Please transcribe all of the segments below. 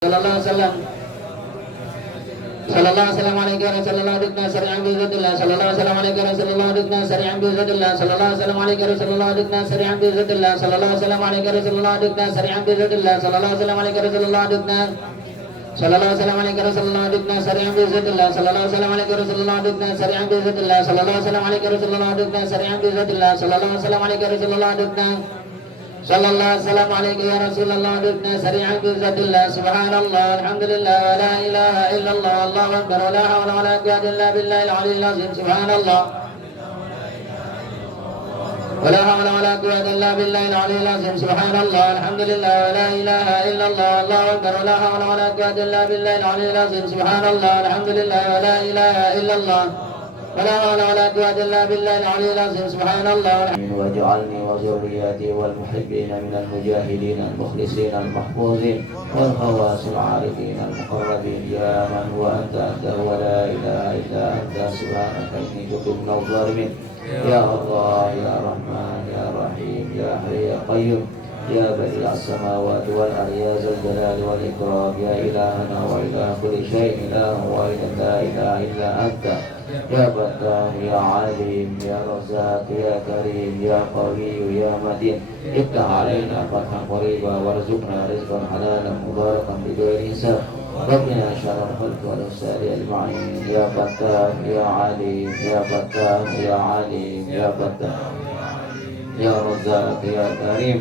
sallallahu alaihi wasallam sallallahu alaihi wasallam alaihi wa sallallahu dukna sari'an bi zatillah sallallahu alaihi wasallam alaihi wa sallallahu dukna sari'an bi zatillah sallallahu alaihi wasallam alaihi wa sallallahu dukna sari'an bi zatillah sallallahu alaihi wasallam alaihi wa sallallahu dukna sari'an bi zatillah sallallahu alaihi wasallam alaihi wa sallallahu dukna sallallahu alaihi wasallam alaihi wa sallallahu dukna sari'an bi zatillah sallallahu alaihi wasallam alaihi wa sallallahu dukna sari'an bi zatillah sallallahu alaihi wasallam alaihi wa sallallahu dukna sari'an bi zatillah sallallahu alaihi wasallam alaihi wa sallallahu dukna sallallahu alaihi wasallam alaihi ya Rasulullah dukna sari'an bi zatillah subhanallah alhamdulillah wa la ilaha illallah allahu akbar wa la hawla wa la quwwata illa billahi al-aliyyil azim subhanallah ولا حول ولا قوة إلا بالله العلي العظيم سبحان الله الحمد لله ولا إله إلا الله الله أكبر ولا حول ولا قوة إلا بالله العلي العظيم سبحان الله الحمد لله ولا إله إلا الله ولا حول ولا قوة إلا بالله العلي العظيم سبحان الله. واجعلني وذرياتي والمحبين من المجاهدين المخلصين المحفوظين والخواص العارفين المقربين يا من هو أنت ولا إله إلا أنت سبحانك إني كنت من الظالمين يا الله يا رحمن يا رحيم يا حي يا قيوم يا بديع السماوات والأرض يا ذا الجلال والإكرام يا إلهنا وإله كل شيء إله وإله لا إله إلا أنت يا فتاح يا عليم يا رزاق يا كريم يا قوي يا متين افتح علينا فتحا قريبا وارزقنا رزقا حلالا مباركا بغير حساب ربنا شر الخلق والإفساد أجمعين يا فتاح يا عليم يا فتاح يا عليم يا فتاح يا رزاق يا كريم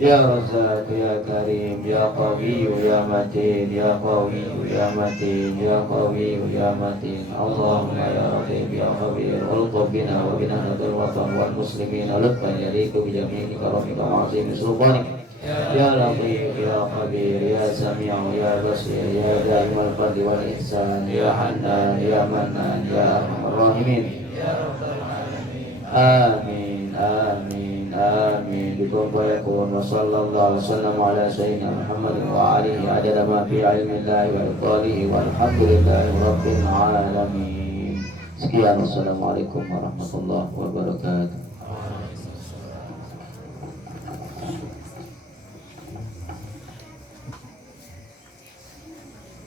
يا رزاق يا كريم يا قوي يا متين يا قوي يا متين يا قوي يا متين اللهم يا رقيب يا خبير الطف بنا وبنهضة الوطن والمسلمين لطفا يليق بجميع كرمك وعظيم سلطانك يا لطيف يا خبير يا سميع يا بصير يا دائم الفضل والإحسان يا حنان يا منان يا أرحم الراحمين يا رب العالمين آمين آمين آمين بكم فيكون وصلى الله وسلم على سيدنا محمد وعليه عدد ما في علم الله وإفضاله والحمد لله رب العالمين. Sekian, wassalamualaikum warahmatullahi wabarakatuh.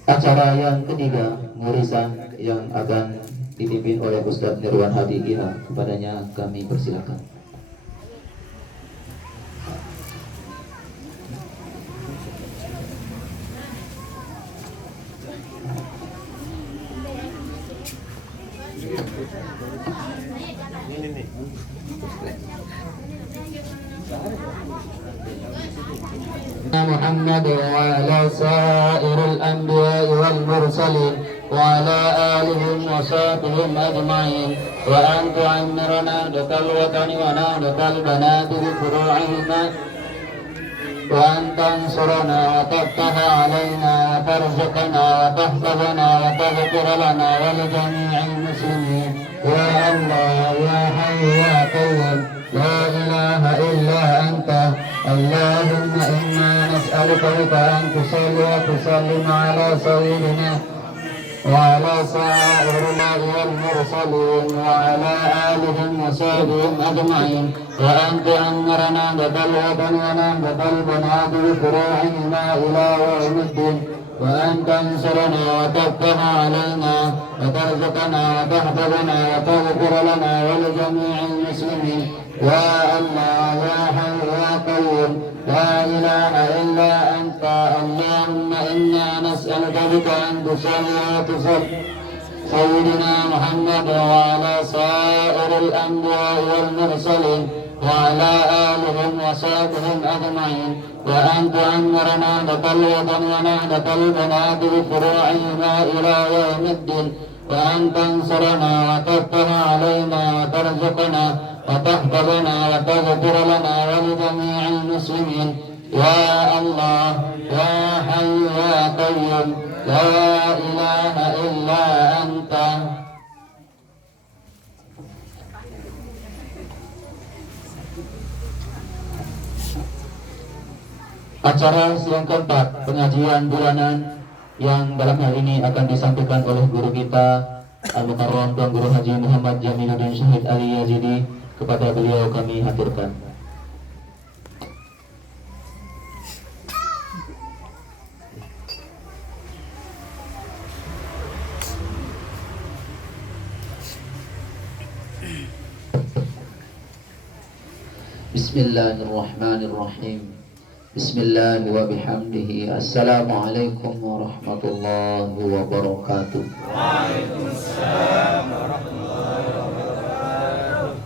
Acara yang ketiga, murisan yang akan dipimpin oleh Ustadz Nirwan Hadi Gina, kepadanya kami persilakan. محمد وعلى سائر الأنبياء والمرسلين وعلى آلهم وصحبهم أجمعين وأن تعمرنا نهضة الوطن ونهضة البنات بفروعهما وأن تنصرنا وتفتح علينا وترزقنا وتحفظنا وتغفر لنا ولجميع المسلمين يا الله يا حي يا قيوم لا إله إلا أنت اللهم إنا نسألك بك أن تصلي وتسلم على سيدنا وعلى سائر الأنبياء والمرسلين وعلى آلهم وصحبهم أجمعين وأن تأمرنا بدل الوطن ونهضة البنات بفروعهما إلى يوم الدين وأن تنصرنا وتفتح علينا وترزقنا وتحفظنا وتغفر لنا ولجميع المسلمين يا الله يا حي يا قيوم لا إله إلا أنت اللهم إنا نسألك بك أن تصلي وتسلم سيدنا محمد وعلى سائر الأنبياء والمرسلين وعلى آلهم وصحبهم أجمعين وأن تأمرنا نهضة الوطن ونهضة البنات بفروعهما إلى يوم الدين وأن تنصرنا وتفتح علينا وترزقنا وتحفظنا وتغفر لنا ولجميع المسلمين يا الله يا حي يا قيوم لا إله إلا أنت. Acara siang keempat pengajian bulanan yang dalam hal ini akan disampaikan oleh guru kita Al-Mukarram Tuan Guru Haji Muhammad Jamiluddin Syahid Ali Yazidi, kepada beliau kami haturkan. Bismillahirrahmanirrahim. Bismillah wa bihamdihi. Assalamualaikum warahmatullahi wabarakatuh.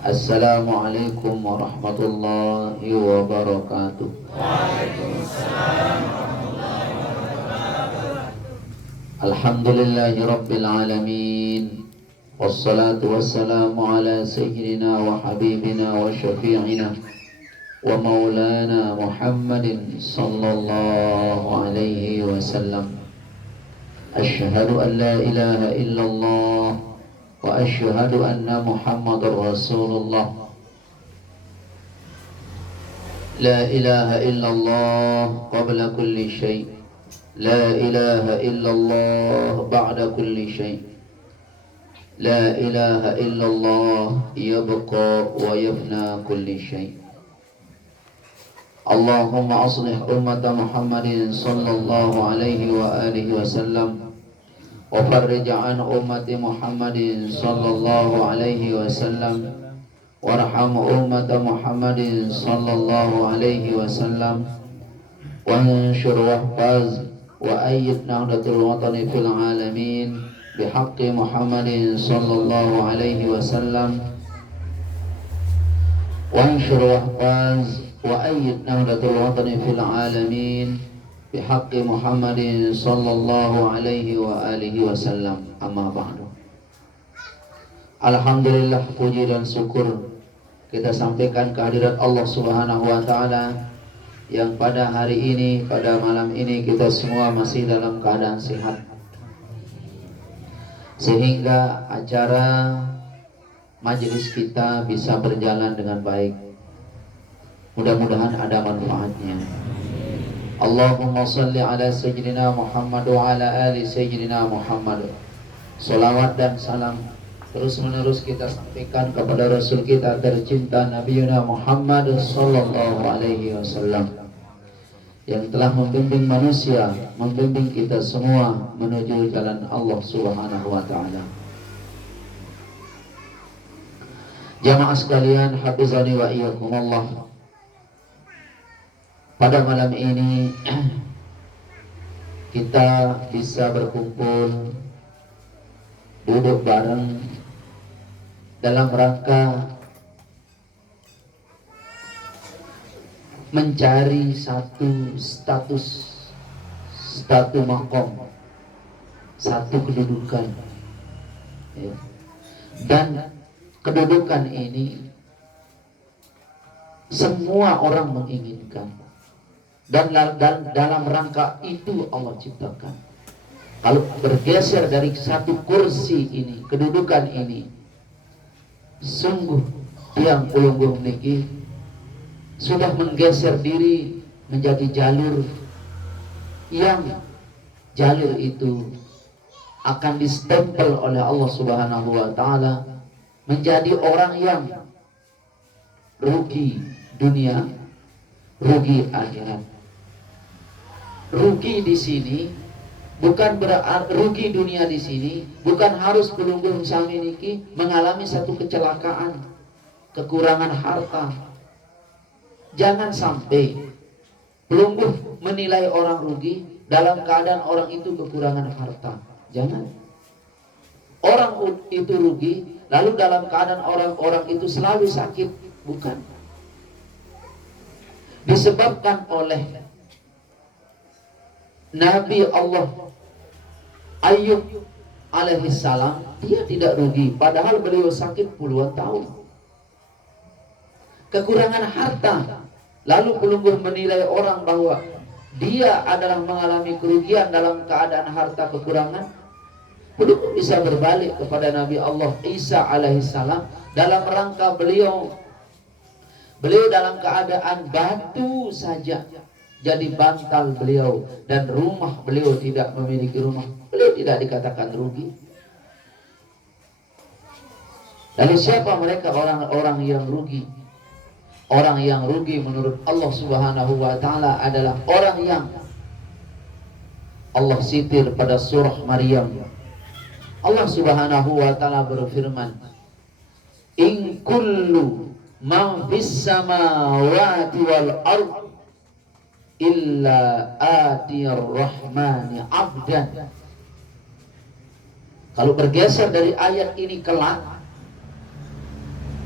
Assalamualaikum warahmatullahi wabarakatuh. Alhamdulillahi rabbil alamin. Wassalatu wassalamu ala sayyidina wa habibina wa syafi'ina wa maulana Muhammadin sallallahu alaihi wasallam. Asyhadu an la ilaha illallah wa asyhadu anna Muhammadar Rasulullah. La ilaha illallah qabla kulli syai'. La ilaha illallah ba'da kulli syai'. La ilaha illallah yabqa wa yafna kulli syai'. Allahumma aslih ummata Muhammadin sallallahu alaihi wa alihi wasallam wa farrij an ummati Muhammadin sallallahu alaihi wasallam warham ummata Muhammadin sallallahu alaihi wasallam wanshur wahfaz wa ayyid nahdatul watani fil alamin bihaqqi Muhammadin sallallahu alaihi wasallam wanshur wahfaz wa ayyid nahdatul watani fil alamin bihaqqi Muhammadin sallallahu alaihi wa alihi wasallam. Amma ba'du. Alhamdulillah, puji dan syukur kita sampaikan kehadirat Allah Subhanahu wa taala yang pada hari ini, pada malam ini kita semua masih dalam keadaan sehat, sehingga acara majelis kita bisa berjalan dengan baik. Mudah-mudahan ada manfaatnya. Allahumma salli ala sayyidina Muhammad wa ala ali sayyidina Muhammad. Salawat dan salam terus menerus kita sampaikan kepada Rasul kita tercinta Nabi Muhammad sallallahu alaihi wasallam yang telah membimbing manusia, membimbing kita semua menuju jalan Allah Subhanahu wa taala. Jamaah sekalian, hafizani wa iyyakumullah. Pada malam ini kita bisa berkumpul, duduk bareng dalam rangka mencari satu status makom, satu kedudukan, ya. Dan kedudukan ini semua orang menginginkan, dan dalam rangka itu Allah ciptakan. Kalau bergeser dari satu kursi ini, kedudukan ini, sungguh yang ulung memiliki sudah menggeser diri menjadi jalur yang jalur itu akan distempel oleh Allah Subhanahu wa taala menjadi orang yang rugi dunia, rugi akhirat. Rugi di sini bukan berarti rugi dunia di sini bukan harus pelungguh sami niki mengalami satu kecelakaan, kekurangan harta. Jangan sampai pelungguh menilai orang rugi dalam keadaan orang itu kekurangan harta. Jangan. Orang itu rugi lalu dalam keadaan orang itu selalu sakit. Bukan. Disebabkan oleh Nabi Allah Ayub alaihissalam, dia tidak rugi padahal beliau sakit puluhan tahun, kekurangan harta, lalu pelungguh menilai orang bahwa dia adalah mengalami kerugian dalam keadaan harta kekurangan. Pelungguh bisa berbalik kepada Nabi Allah Isa alaihissalam dalam rangka beliau dalam keadaan batu saja jadi bantal beliau, dan rumah beliau tidak memiliki rumah, beliau tidak dikatakan rugi. Lalu siapa mereka orang-orang yang rugi? Orang yang rugi menurut Allah Subhanahu wa taala adalah orang yang Allah sitir pada surah Maryam. Allah Subhanahu wa taala berfirman, "In kullu ma fis samawati wal ard illa atiyar rahmani abdan. Kalau bergeser dari ayat ini kelak,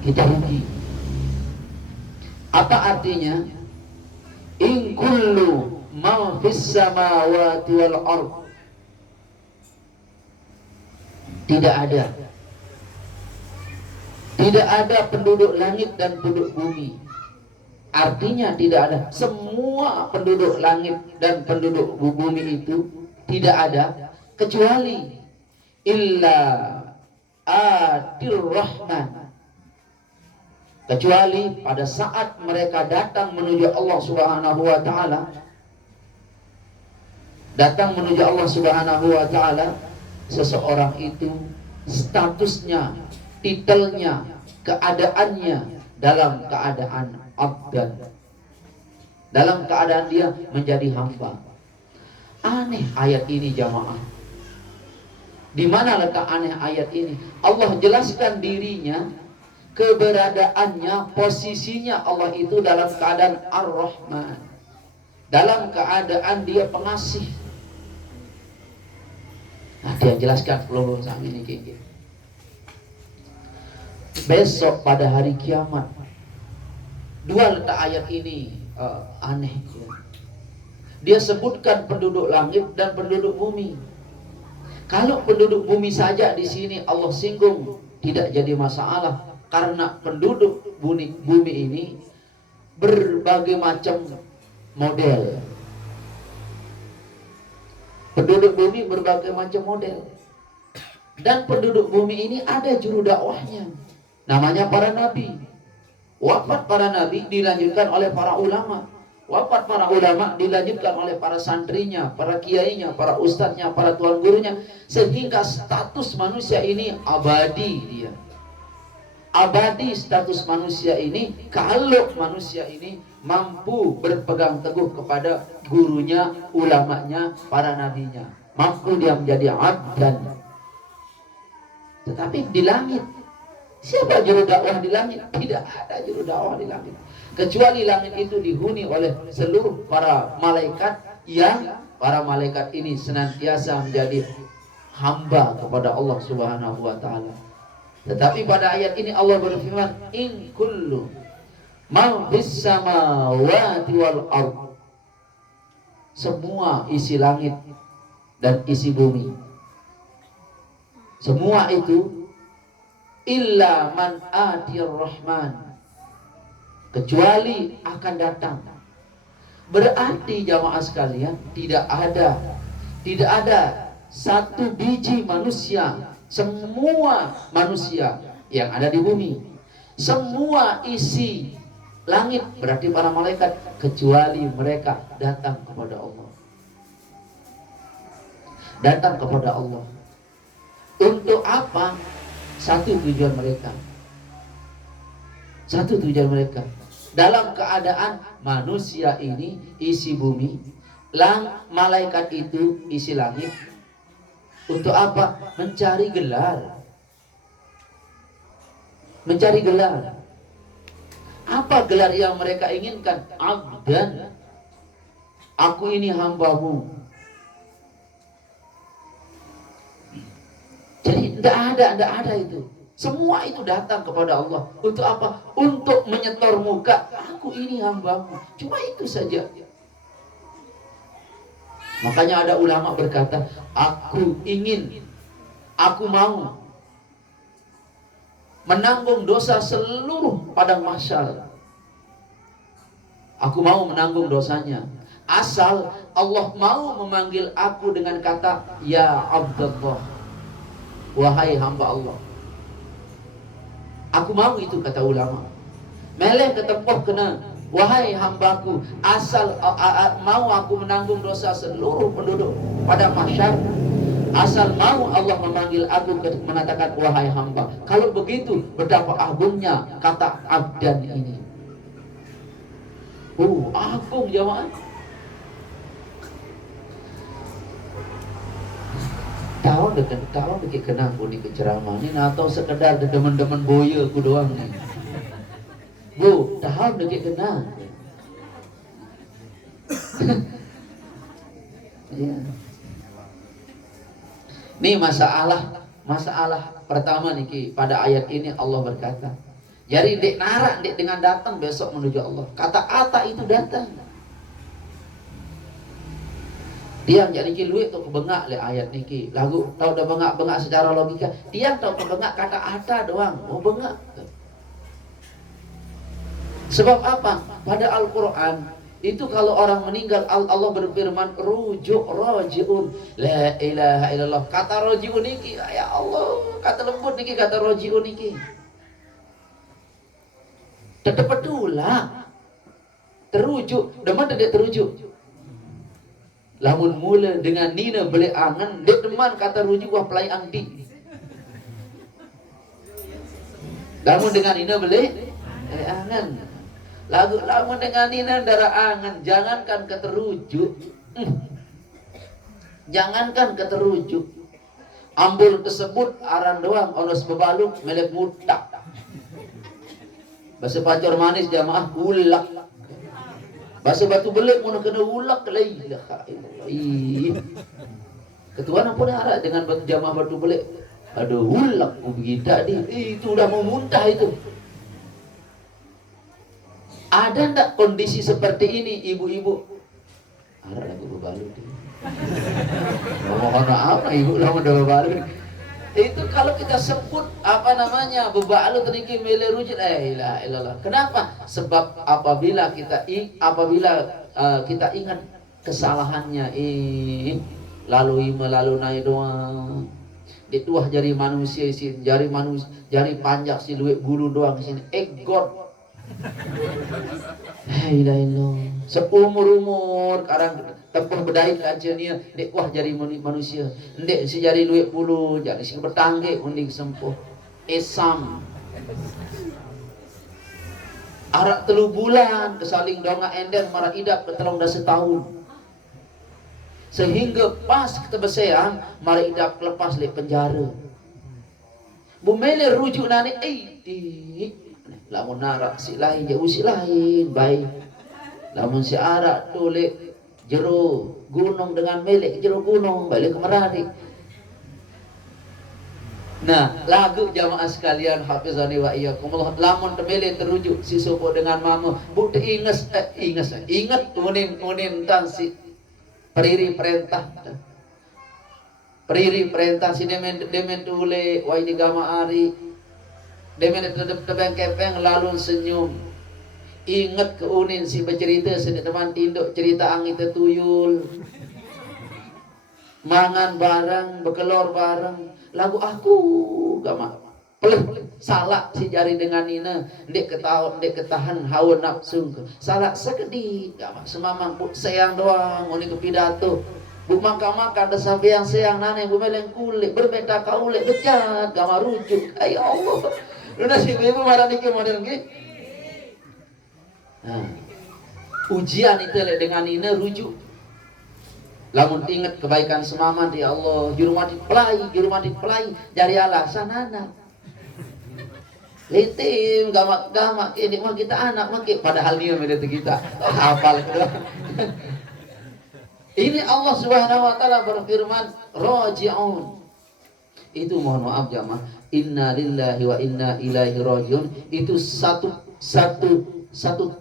kita rugi. Apa artinya? In kullu ma fis samawati wal ard. Tidak ada penduduk langit dan penduduk bumi. Artinya tidak ada. Semua penduduk langit dan penduduk bumi itu tidak ada kecuali illa atir rahman, kecuali pada saat mereka datang menuju Allah Subhanahu wa taala, seseorang itu statusnya, titelnya, keadaannya dalam keadaan abdan, dalam keadaan dia menjadi hamba. Aneh ayat ini jamaah. Di mana letak aneh ayat ini? Allah jelaskan dirinya, keberadaannya, posisinya Allah itu dalam keadaan Ar-Rahman, dalam keadaan dia pengasih. Nah, dia jelaskan belum sampai ini gini. Besok pada hari kiamat, dua letak ayat ini aneh. Dia sebutkan penduduk langit dan penduduk bumi. Kalau penduduk bumi saja di sini Allah singgung, tidak jadi masalah, karena penduduk bumi ini berbagai macam model. Penduduk bumi berbagai macam model. Dan penduduk bumi ini ada juru dakwahnya, namanya para nabi. Wafat para nabi dilanjutkan oleh para ulama. Wafat para ulama dilanjutkan oleh para santrinya, para kiainya, para ustadznya, para tuan gurunya, sehingga status manusia ini abadi dia. Abadi status manusia ini kalau manusia ini mampu berpegang teguh kepada gurunya, ulamanya, para nabinya. Mampu dia menjadi abdan. Tetapi di langit, siapa juru dakwah di langit? Tidak ada juru dakwah di langit. Kecuali langit itu dihuni oleh seluruh para malaikat, yang para malaikat ini senantiasa menjadi hamba kepada Allah Subhanahu wa taala. Tetapi pada ayat ini Allah berfirman, in kullu man fis samawati wal ard. Semua isi langit dan isi bumi, semua itu illa man atiyar rahman, kecuali akan datang. Berarti jamaah sekalian, tidak ada satu biji manusia, semua manusia yang ada di bumi, semua isi langit, berarti para malaikat, kecuali mereka datang kepada Allah. Datang kepada Allah. Untuk apa? Satu tujuan mereka. Satu tujuan mereka. Dalam keadaan manusia ini isi bumi, malaikat itu isi langit. Untuk apa? Mencari gelar. Mencari gelar. Apa gelar yang mereka inginkan? Abdan. Aku ini hambamu. Jadi tidak ada itu. Semua itu datang kepada Allah. Untuk apa? Untuk menyetor muka, aku ini hambamu. Cuma itu saja. Makanya ada ulama berkata, aku mau menanggung dosa seluruh padang mahsyar. Aku mau menanggung dosanya, asal Allah mau memanggil aku dengan kata ya Abdullah, wahai hamba Allah. Aku mau itu, kata ulama. Meleh ketempoh kena, wahai hambaku, asal mau aku menanggung dosa seluruh penduduk pada mahsyar, asal mau Allah memanggil aku mengatakan wahai hamba. Kalau begitu, betapa agungnya kata abdan ini. Agung jamaah. Tahun deket kenang pun di ceramah ini, atau sekedar demen-demen boya ku doang nih. Bu, tahun deket kena. Ya. Ini masalah pertama niki pada ayat ini Allah berkata, jadi dek narak dek dengan datang besok menuju Allah. Kata ata itu datang. Dia jadi kiluit tu kebengak le ayat niki. Lagu tahu dah bengak secara logika. Dia tahu kebengak kata ata doang. Oh bengak. Sebab apa? Pada Al-Quran itu kalau orang meninggal Allah berfirman rujuk rojiun la ilaha illallah. Kata rojiun niki ya Allah, kata lembut niki kata rojiun niki. Tetap betulah terujuk, demen tidak terujuk. Lamun mula dengan nina beli angan, dek deman kata rujuk wah pelai angdi. Lamun dengan nina beli angan. Lamun dengan nina darah angan, jangankan keterujuk. Jangankan keterujuk. Ambul tersebut aran doang onos bebaluk melek mutak. Bahasa pacor manis jamaah ulak. Bahasa batu belik mun kena ulak la ilaha illallah. Ketuan apa arah dengan batu jamaah batu belik. Aduh ulak begitu di. Itu udah mau muntah itu. Ada ndak kondisi seperti ini ibu-ibu? Arah lagu bebalut. Mohon maaf ibu lama udah bebalut. Itu kalau kita sebut apa namanya bebalut niki mele rujud la ilallah. Kenapa? Sebab apabila kita ingat kesalahannya lalu melalui doang. Dituah jari manusia sini, jari panjang si luwek bulu doang sini. God. Hai lailo. Seumur karang tempuh bedai kajiannya dek wah jari manusia. Ndek si jari luwek bulu, jari si bertangge unding sempuh. Esam. Arak 3 bulan kesaling donga ender marah idap ketelong dah setahun. Sehingga pas kita berseang marah idap lepas le penjara. Bumele rujuk nani lamun narak si lain jauh si lain baik. Lamun si arak tolek jero gunung dengan melek jero gunung balik ke Merari. Nah, lagu jamaah sekalian hafizani wa iyyakumullah lamun temele terujuk si sopo dengan mama bu ingat unin tan si periri perintah si demen tule wa ini gama ari demen tebeng kepeng lalu senyum. Ingat ke unin si bercerita sedek teman tinduk cerita angin tuyul. Mangan bareng, bekelor bareng. Lagu aku gama pelih salah si jari dengan nina ndek ketahan hawa nafsu. Salah sekedih gama semamang pun sayang doang uni ke pidato. Bu makan desa sayang nane bu meleng kulit berbeda kaule becat gama rujuk. Ay Allah. Luna si ibu marah niki model niki. Nah, ujian itu dengan nina rujuk. Lamun ingat kebaikan semaman ya Allah, juru mati pelai, jari alasan anak. Litim gamak ini mah kita anak mah padahal dia beda kita. Hafal kedua. Ini Allah Subhanahu wa taala berfirman, "Raji'un." Itu mohon maaf jamaah, inna lillahi wa inna ilaihi rajiun. Itu satu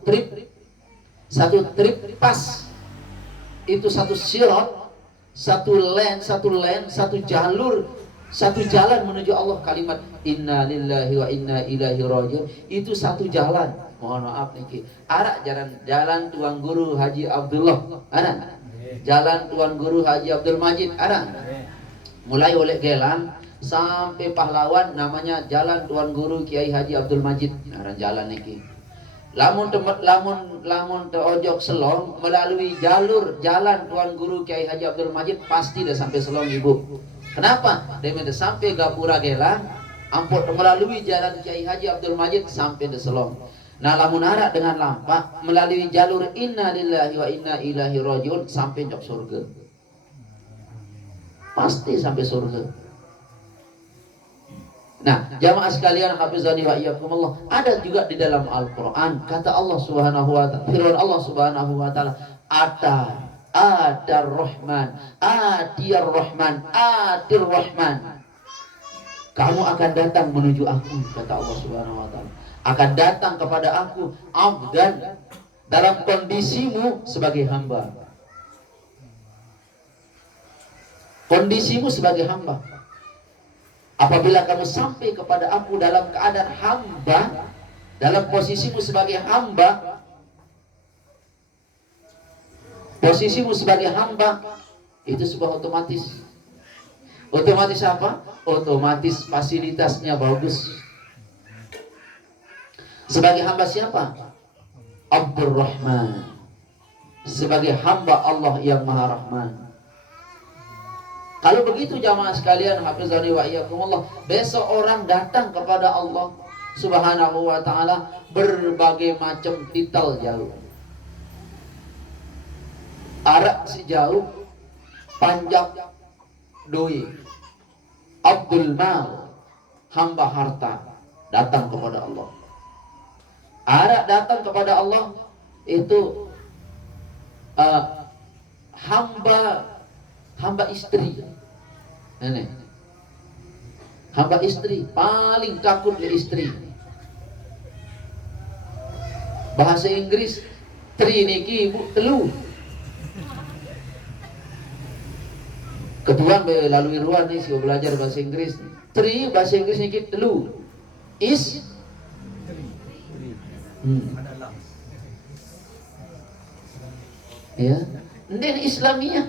trip pas. Itu satu sirat, satu jalur, satu jalan menuju Allah. Kalimat inna lillahi wa inna ilaihi rajiun itu satu jalan. Mohon maaf niki. Arak jalan Tuan Guru Haji Abdullah. Ada. Jalan Tuan Guru Haji Abdul Majid. Ada. Mulai oleh Gelang sampai Pahlawan namanya Jalan Tuan Guru Kiai Haji Abdul Majid. Ada jalan niki. Lamun teojok Selong melalui jalur jalan Tuan Guru Kiai Haji Abdul Majid pasti dah sampai Selong ibu. Kenapa? Dia dah sampai Gapura Gelang, ampun melalui jalan Kiai Haji Abdul Majid sampai di Selong. Nah lamun arak dengan lampak melalui jalur inna lillahi wa inna ilaihi rajiun sampai jok surga. Pasti sampai surga. Nah, jamaah sekalian hafizani wa iyyakumullah, ada juga di dalam Al-Qur'an kata Allah Subhanahu wa taala, firman Allah Subhanahu wa taala, Atar Rahman, Atir Rahman, Atir Rahman. Kamu akan datang menuju aku, kata Allah Subhanahu wa taala. Akan datang kepada aku abdan, dalam kondisimu sebagai hamba. Kondisimu sebagai hamba. Apabila kamu sampai kepada aku dalam keadaan hamba, dalam posisimu sebagai hamba, posisimu sebagai hamba, itu sebuah otomatis. Otomatis apa? Otomatis fasilitasnya bagus. Sebagai hamba siapa? Abdur Rahman. Sebagai hamba Allah yang Maha Rahman. Kalau begitu jamaah sekalian hafizani wa iyyakumullah, besok orang datang kepada Allah Subhanahu wa taala berbagai macam titel jauh. Arak sejauh, panjak doi, Abdul Mal, hamba harta, datang kepada Allah. Arak datang kepada Allah itu hamba istri. Ini hamba istri, paling takut ke istri. Bahasa Inggris tri niki ibu telu. Kebetulan melalui ruang nih sih belajar bahasa Inggris. Tri bahasa Inggris niki telu. Is ya, ini Islamiyah.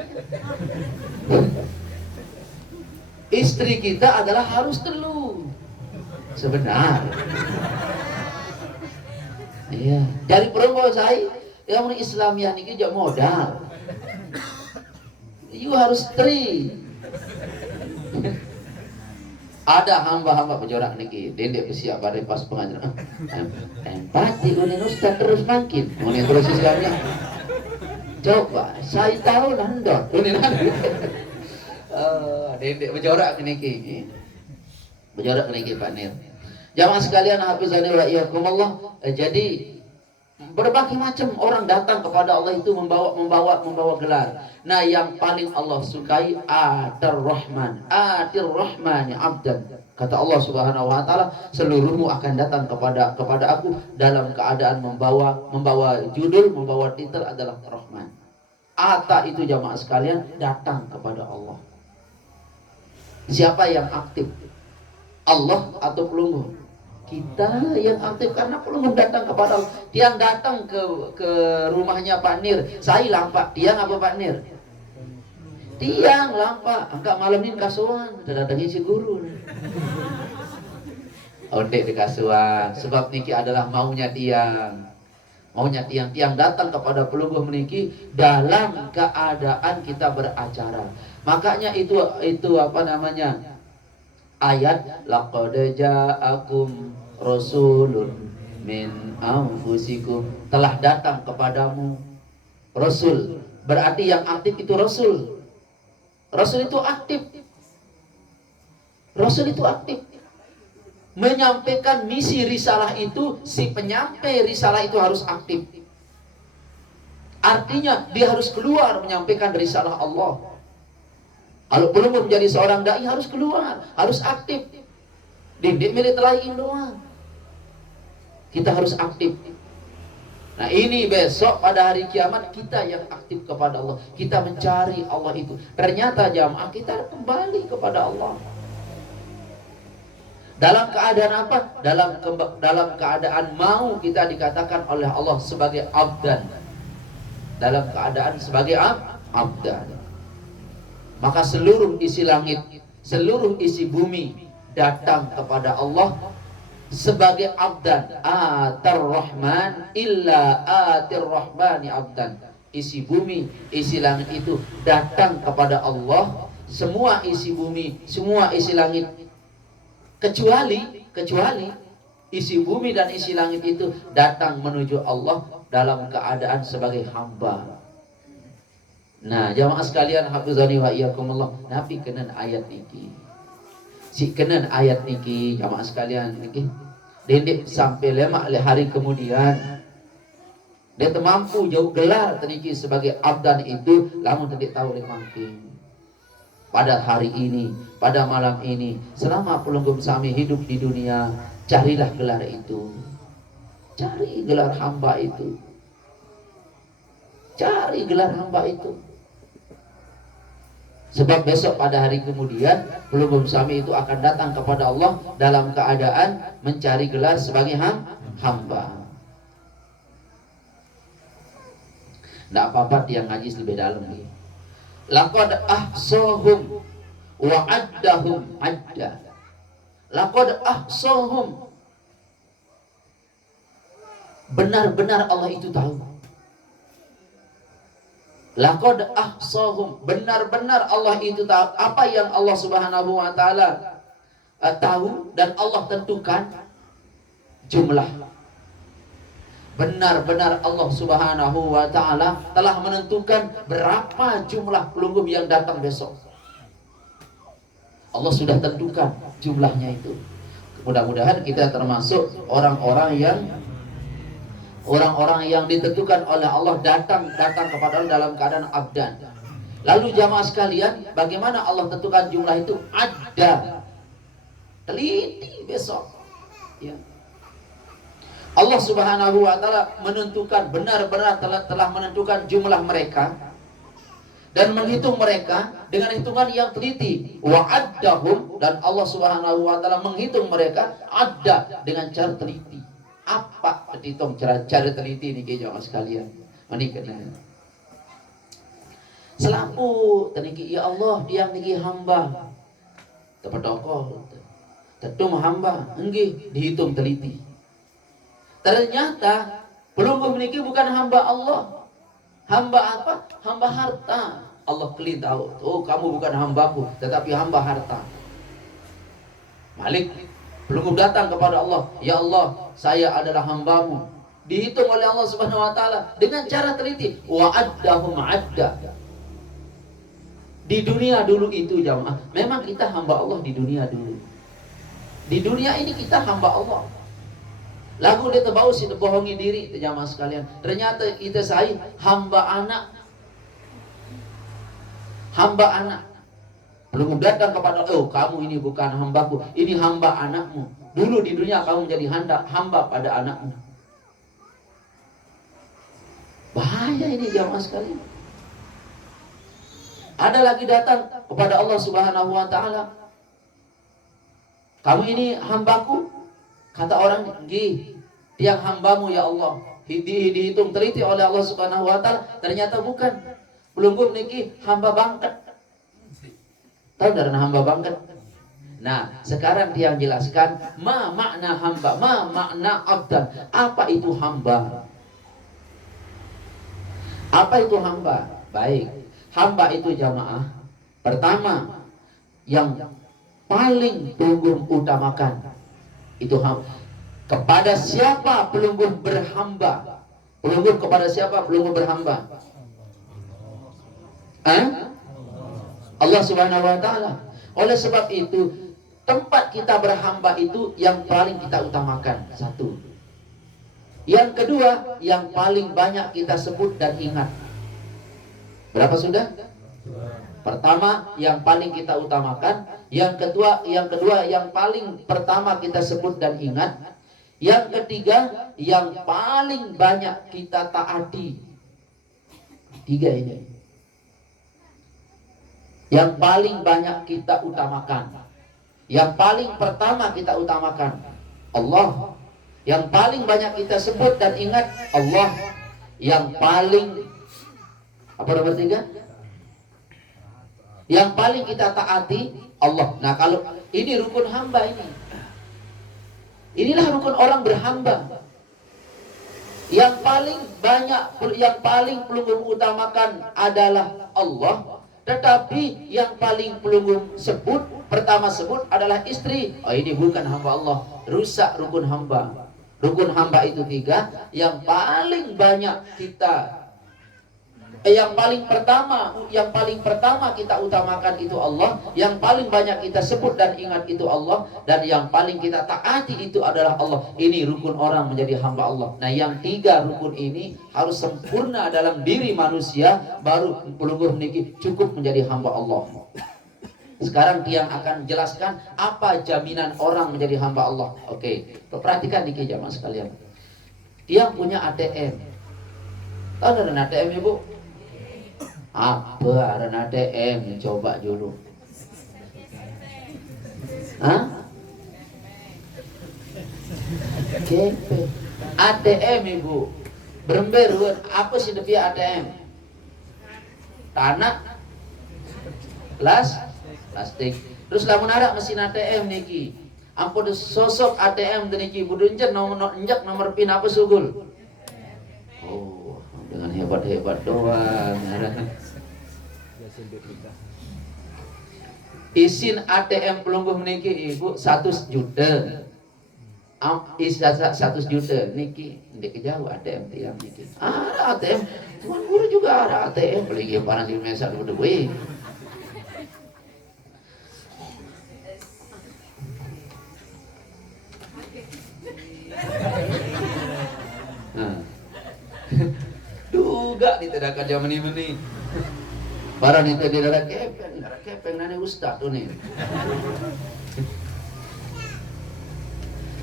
Istri kita adalah harus telu. Sebenar. Iya, dari perempuan saya yang Islamiyah niki jak modal. You harus tri. Ada hamba-hamba pejorak niki, dendek bersiap pada pas pengajaran. Empati unin ustaz terus makin, unin terus Islamiyah. Coba, saya tahu lah ndor. Unin dendek berjorak niki. Berjorak niki Pak Nir. Jamaah sekalian hafizani wa iyyakumullah. Jadi berbagai macam orang datang kepada Allah itu membawa gelar. Nah, yang paling Allah sukai Atir Rahman, Atir Rahman ya abdan. Kata Allah Subhanahu wa taala, seluruhmu akan datang kepada aku dalam keadaan membawa judul, membawa titel adalah Rahman. Ata itu jamaah sekalian datang kepada Allah. Siapa yang aktif? Allah atau pelunggu? Kita yang aktif karena pelunggu datang kepada Allah. Tiang datang ke rumahnya Pak Nir, saya lampak. Tiang apa Pak Nir? Tiang lampak. Angkat malam ini kasuan, datangi si guru. Ondek di kasuan. Sebab niki adalah maunya tiang. Maunya tiang datang kepada pelunggu meniki dalam keadaan kita beracara. Makanya itu apa namanya? Ayat laqad ja'akum rasulun min anfusikum, telah datang kepadamu rasul. Berarti yang aktif itu rasul. Rasul itu aktif. Rasul itu aktif. Menyampaikan misi risalah itu, si penyampai risalah itu harus aktif. Artinya dia harus keluar menyampaikan risalah Allah. Kalau belum menjadi seorang dai harus keluar, harus aktif. Didik milik telahin doang. Kita harus aktif. Nah, ini besok pada hari kiamat kita yang aktif kepada Allah. Kita mencari Allah itu. Ternyata jamaah kita kembali kepada Allah. Dalam keadaan apa? Dalam keadaan mau kita dikatakan oleh Allah sebagai abdan. Dalam keadaan sebagai abdan. Maka seluruh isi langit, seluruh isi bumi datang kepada Allah sebagai abdan. Atir Rahman illa Atir Rahmani abdan. Isi bumi, isi langit itu datang kepada Allah. Semua isi bumi, semua isi langit, kecuali isi bumi dan isi langit itu datang menuju Allah dalam keadaan sebagai hamba. Nah, jamaah sekalian hafizani wa iyyakumullah, napi kenan ayat ini. Si kenen ayat niki jamaah sekalian niki. Dendek sampai lama hari kemudian dia mampu jauh gelar tadi sebagai abdan itu, lamun tidak tahu mangking. Pada hari ini, pada malam ini, selama pelunggum sami hidup di dunia, carilah gelar itu. Cari gelar hamba itu. Cari gelar hamba itu. Sebab besok pada hari kemudian pelunggum sami itu akan datang kepada Allah dalam keadaan mencari gelar sebagai hamba. Tidak apa-apa dia ngaji lebih dalam nih. Laqad ahsahum wa addahum adda. Laqad ahsahum. Benar-benar Allah itu tahu. Laqad ahsahum, benar-benar Allah itu tahu apa yang Allah Subhanahu wa taala tahu dan Allah tentukan jumlah. Benar-benar Allah Subhanahu wa taala telah menentukan berapa jumlah pelunggum yang datang besok. Allah sudah tentukan jumlahnya itu. Mudah-mudahan kita termasuk orang-orang yang ditentukan oleh Allah datang kepada Allah dalam keadaan abdan. Lalu jamaah sekalian, bagaimana Allah tentukan jumlah itu? Ada. Teliti besok. Ya. Allah Subhanahu wa taala menentukan benar-benar telah menentukan jumlah mereka dan menghitung mereka dengan hitungan yang teliti. Wa addahum, dan Allah Subhanahu wa taala menghitung mereka ada dengan cara teliti. Apa dihitung cara teliti ini jamaah sekalian? Menikah. Selaku teniki ya Allah dia niki hamba. Tepedoko. Tetum hamba enggih dihitung teliti. Ternyata pelunggum niki bukan hamba Allah. Hamba apa? Hamba harta. Allah kelin tahu. Oh, kamu bukan hambaku, tetapi hamba harta. Malik pelunggum datang kepada Allah, ya Allah, saya adalah hambamu. Dihitung oleh Allah Subhanahu wa taala dengan cara teliti. Wa addahum adda. Di dunia dulu itu jamaah, memang kita hamba Allah di dunia dulu. Di dunia ini kita hamba Allah. Lagu dia terbau sih bohongi diri jamaah sekalian. Ternyata kita saya hamba anak. Hamba anak. Belum datang kepada, oh kamu ini bukan hambaku, ini hamba anakmu. Dulu di dunia kamu menjadi hamba pada anakmu. Bahaya ini jamaah sekalian. Ada lagi datang kepada Allah Subhanahu wa taala. Kamu ini hambaku? Kata orang, "Nggih, tiang hambamu ya Allah." Dihitung teliti oleh Allah Subhanahu wa taala, ternyata bukan. Belum niki hamba bangket. Tahu dari hamba bangket? Nah, sekarang dia jelaskan ma makna hamba, ma makna abdan. Apa itu hamba? Apa itu hamba? Baik. Hamba itu jamaah. Pertama, yang paling pelunggum utamakan itu hamba. Kepada siapa pelunggum berhamba? Pelunggum kepada siapa pelunggum berhamba? Allah Subhanahu wa taala. Oleh sebab itu, tempat kita berhamba itu yang paling kita utamakan. Satu. Yang kedua, yang paling banyak kita sebut dan ingat. Berapa sudah? Pertama, yang paling kita utamakan. Yang kedua, yang paling pertama kita sebut dan ingat. Yang ketiga, yang paling banyak kita taati. Tiga ini. Yang paling banyak kita utamakan. Yang paling pertama kita utamakan Allah. Yang paling banyak kita sebut dan ingat Allah. Yang paling nomor tiga? Yang paling kita taati Allah. Nah, kalau ini rukun hamba ini. Inilah rukun orang berhamba. Yang paling banyak, yang paling pelunggum utamakan adalah Allah. Tetapi yang paling pelunggum pertama sebut adalah istri. Oh, ini bukan hamba Allah. Rusak rukun hamba. Rukun hamba itu tiga. Yang paling banyak kita Yang paling pertama kita utamakan itu Allah, yang paling banyak kita sebut dan ingat itu Allah, dan yang paling kita taati itu adalah Allah. Ini rukun orang menjadi hamba Allah. Nah, yang 3 rukun ini harus sempurna dalam diri manusia, baru pelungguh niki cukup menjadi hamba Allah. Sekarang Tiang akan jelaskan apa jaminan orang menjadi hamba Allah. Oke, perhatikan niki jamaah sekalian. Tiang punya ATM. Tahu dari ATM Ibu? Apa ada ATM? Coba dulu. Hah? Kepe. ATM Ibu. Berember, apa sih depi ATM? Tanah, plastik. Terus lamun ada mesin ATM niki. Ampun sosok ATM niki budunjen nomor pin apa sugul? Oh, dengan hebat-hebat doang. Isin ATM pelungguh niki Ibu 100 juta. 100 juta niki ndek jauh ATM tiang niki. Ada ATM, Tuan Guru juga ada ATM, lagi parang di Indonesia udah gue. Duga ditedakkan zaman ini. Barang itu di darah kepeng nani ustaz tuh nih.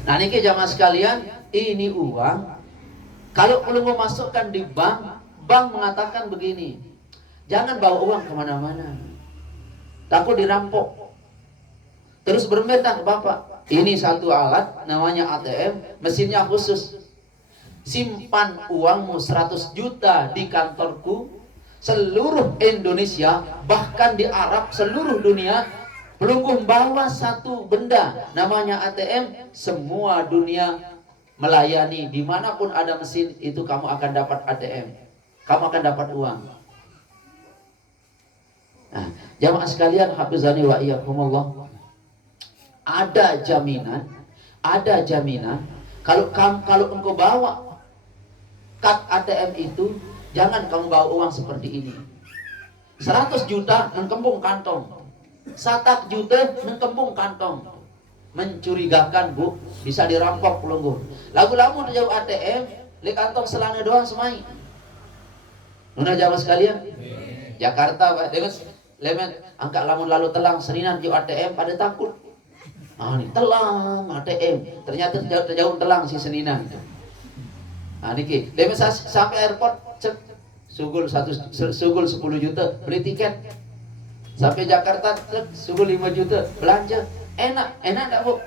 Nah niki jamaah sekalian, ini uang. Kalau perlu memasukkan di bank, bank mengatakan begini, jangan bawa uang kemana-mana, takut dirampok. Terus berminta ke bapak, ini satu alat namanya ATM, mesinnya khusus. Simpan uangmu 100 juta di kantorku, seluruh Indonesia, bahkan di Arab, seluruh dunia, pelungguh bawa satu benda namanya ATM, semua dunia melayani. Dimanapun ada mesin itu kamu akan dapat ATM, kamu akan dapat uang. Nah, jamaah sekalian, hafizani wa iyyakumullah, ada jaminan kalau engkau bawa kad ATM itu, jangan kamu bawa uang seperti ini. 100 juta mengkembung kantong, 1 juta mengkembung kantong. Mencurigakan Bu, bisa dirampok pelungguh. Lagu-lagu jauh ATM, di kantong selana doang semai. Nuna jamaah sekalian, Jakarta Pak, dengan lemet angkat lamun lalu telang serinan jauh ATM pada takut. Ah, ini telang ATM, ternyata jauh telang si seninan. Nah niki, lemet sampai airport, cek sugul 10 juta beli tiket. Sampai Jakarta, cek sugul 5 juta belanja. Enak enggak Bu?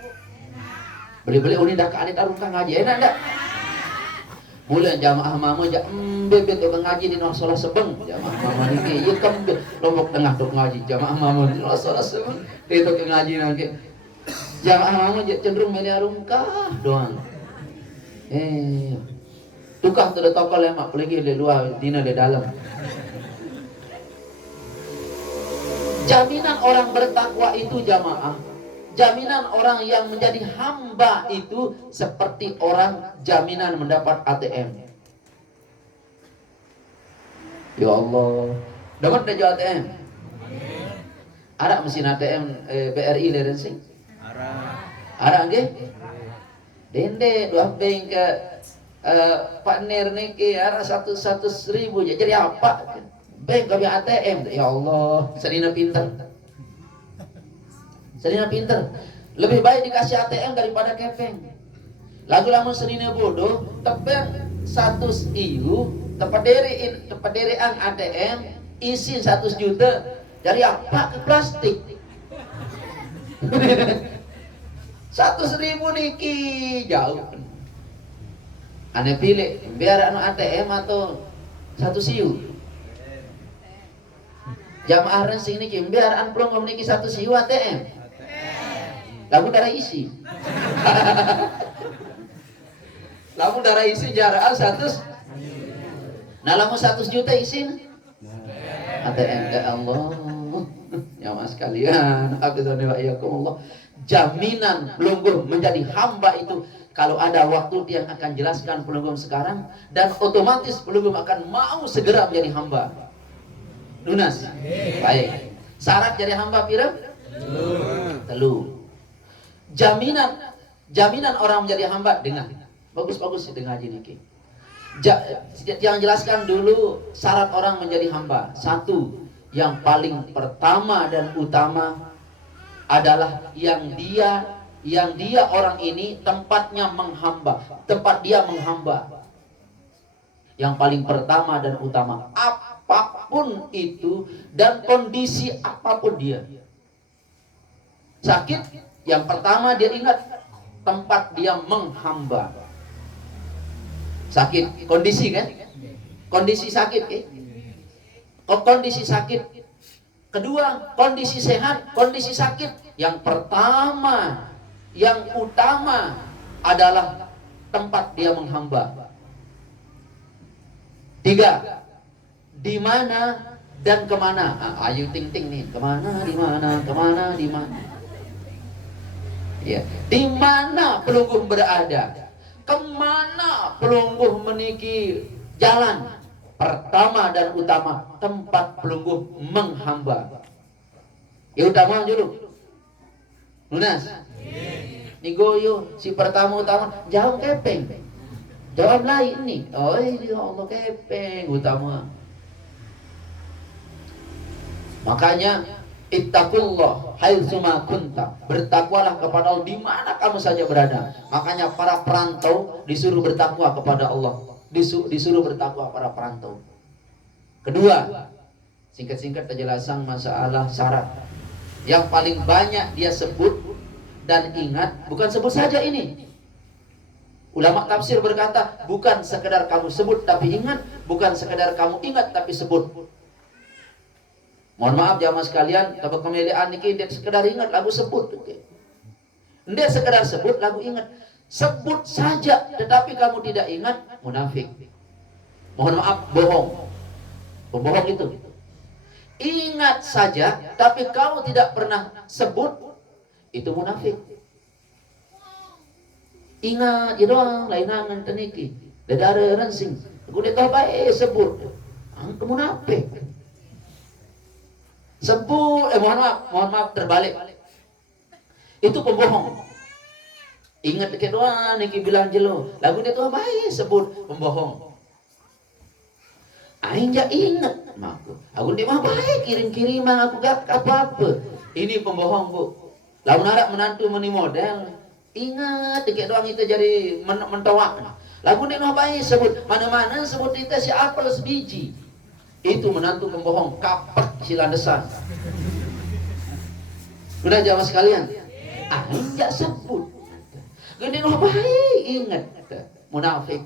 Beli-beli uni dah ka anit arung ka ngaji, enak enggak? Mulai jamaah mama ja bebet ke ngaji di Nosola Sebeng. Jamaah mama niki ieu kan Lombok Tengah tuh ngaji. Jamaah mama di Nosola Sebeng itu ke ngaji nanti. Jamaah mama cenderung meli arung kah doang. Tukang tuh tokol emak pelagi di luar dina di dalam. Jaminan orang bertakwa itu jamaah, jaminan orang yang menjadi hamba itu seperti orang jaminan mendapat ATM. Ya Allah, dapat ada ATM? Ada mesin ATM BRI leren sing? Ada nggih? Dende 2 bank ke Pak Nir niki ada 100.000 jadi apa? Bank kami ATM. Ya Allah, sedina pinter. Lebih baik dikasih ATM daripada kepeng. Lagu-lagu sedina bodoh, tebeng 100 iu, tempat derian ATM isi 100 juta. Jadi apa? Ke plastik. 100.000 niki jauh. Ane pilih biar anu ATM atau 1 siu. Jamaah rensing niki biar an belum memiliki 1 siu ATM. Lalu darah isi. Lalu darah isi jaraan 100. Nah lamu 100 juta isin ATM. Ya Allah. Ya jamaah sekalian, Hafizani wa iyyakumullah. Jaminan pelungguh menjadi hamba itu, kalau ada waktu dia akan jelaskan pelungguh sekarang, dan otomatis pelungguh akan mau segera menjadi hamba. Lunas. Baik. Syarat jadi hamba pira? Telu. Jaminan orang menjadi hamba, dengar. Bagus-bagus dengar niki. Yang jelaskan dulu syarat orang menjadi hamba. Satu, yang paling pertama dan utama adalah yang dia orang ini tempatnya menghamba, tempat dia menghamba. Yang paling pertama dan utama, apapun itu dan kondisi apapun dia. Sakit, yang pertama dia ingat tempat dia menghamba. Sakit, kondisi kan? Kondisi sakit, kondisi sakit. Kedua, kondisi sehat, kondisi sakit. Yang pertama, yang utama adalah tempat dia menghamba. Tiga, di mana dan kemana? Ayu ting ting nih, kemana, di mana, kemana, di mana? Ya, di mana pelungguh berada? Kemana pelungguh meniki jalan? Pertama dan utama, tempat pelungguh menghamba. Ya utama dulu. Lunas. Ni goyo si pertama utama jauh kepeng. Jawab lain nih. Oh ya Allah kepeng utama. Makanya ittaqullah haitsuma kunta. Bertakwalah kepada Allah di mana kamu saja berada. Makanya para perantau disuruh bertakwa kepada Allah. Disuruh bertakwa para perantau. Kedua, singkat-singkat penjelasan masalah syarat. Yang paling banyak dia sebut dan ingat, bukan sebut saja ini. Ulama tafsir berkata, bukan sekedar kamu sebut tapi ingat, bukan sekedar kamu ingat tapi sebut. Mohon maaf jamaah sekalian, tabak kemeliaan niki tidak sekedar ingat lagu sebut. Tidak sekedar sebut lagu ingat. Sebut saja tetapi kamu tidak ingat, munafik. Mohon maaf, bohong. Pembohong itu. Ingat saja tapi kamu tidak pernah sebut, itu munafik. Ingat ya doang, lain angan teniki. Dadara ransing. Aku dah tahu baik sebut. Angka munafik. Sebut, mohon maaf terbalik. Itu pembohong. Ingat dekat doang, niki bilang jelo. Lagu dia tuh baik sebut pembohong. Aing ja ingat, maku. Aku dia mah baik kirim-kiriman aku gak apa-apa. Ini pembohong bu. Lalu narak menantu meni model. Ingat dekat doang itu jadi mentawak. Lagu dia mah baik sebut mana-mana sebut itu si apel sebiji. Itu menantu pembohong, kapek si landesan. Udah jamaah sekalian. Aing ja sebut. Gede noh baik ingat munafik.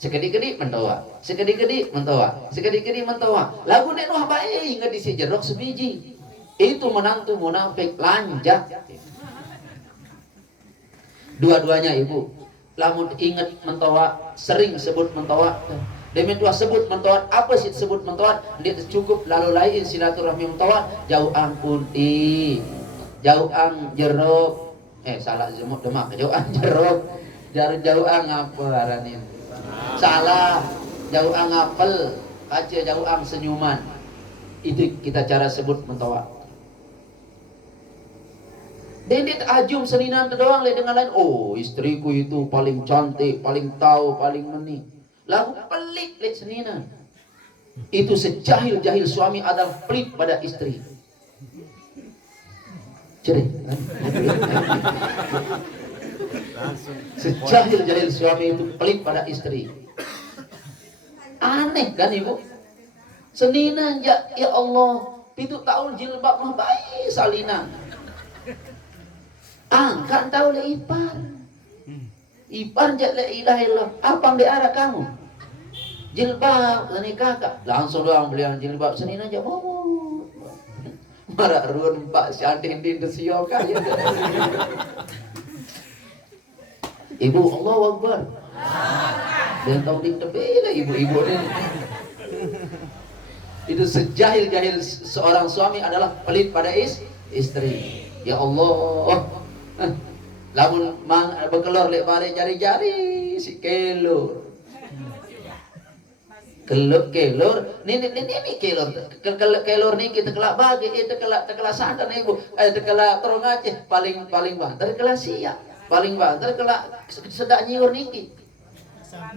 Sekedi-kedi mentoa, sekedi-kedi mentoa, sekedi-kedi mentoa. Lagu nek noh baik ingat di si jerok sebiji. Itu menantu munafik lanjak. Dua-duanya ibu. Lamun ingat mentoa, sering sebut mentoa. Demi tua sebut mentoa, apa sih sebut mentoa? Dia cukup lalu lain silaturahmi mentoa. Jauh ang punti, jauh ang jeruk. Salah jemuk demak jauhan jeruk jauhan apa aranin salah jauhan apel kaca jauhan senyuman. Itu kita cara sebut mentoa. Dendit ajum seninan doang dengan lain. Oh istriku itu paling cantik, paling tahu, paling meni. Lagu pelik lek seninan. Itu sejahil-jahil suami adalah pelit pada istri. Cerit. Sejahil-jahil suami itu pelit pada istri. Aneh kan ibu? Seninan ya Allah, 7 tahun jilbab mah baik salinan. Angkat tahu le ipar. Ipar jak la ilaha illallah. Apa di arah kamu? Jilbab seni kakak. Langsung doang belian jilbab seninan aja mau. Marak ruan pak syadin di desio kaya. Ibu Allahu Akbar. Dan tahu di tebela ibu-ibu ni. Itu sejahil-jahil seorang suami adalah pelit pada istri. Ya Allah, lamun mang bekelor lek balik jari-jari si kelor. Kelor ini kelor niki tekela bagi tekela santan ibu tekela terong aceh paling banter tekela siap paling banter tekela sedak nyiur niki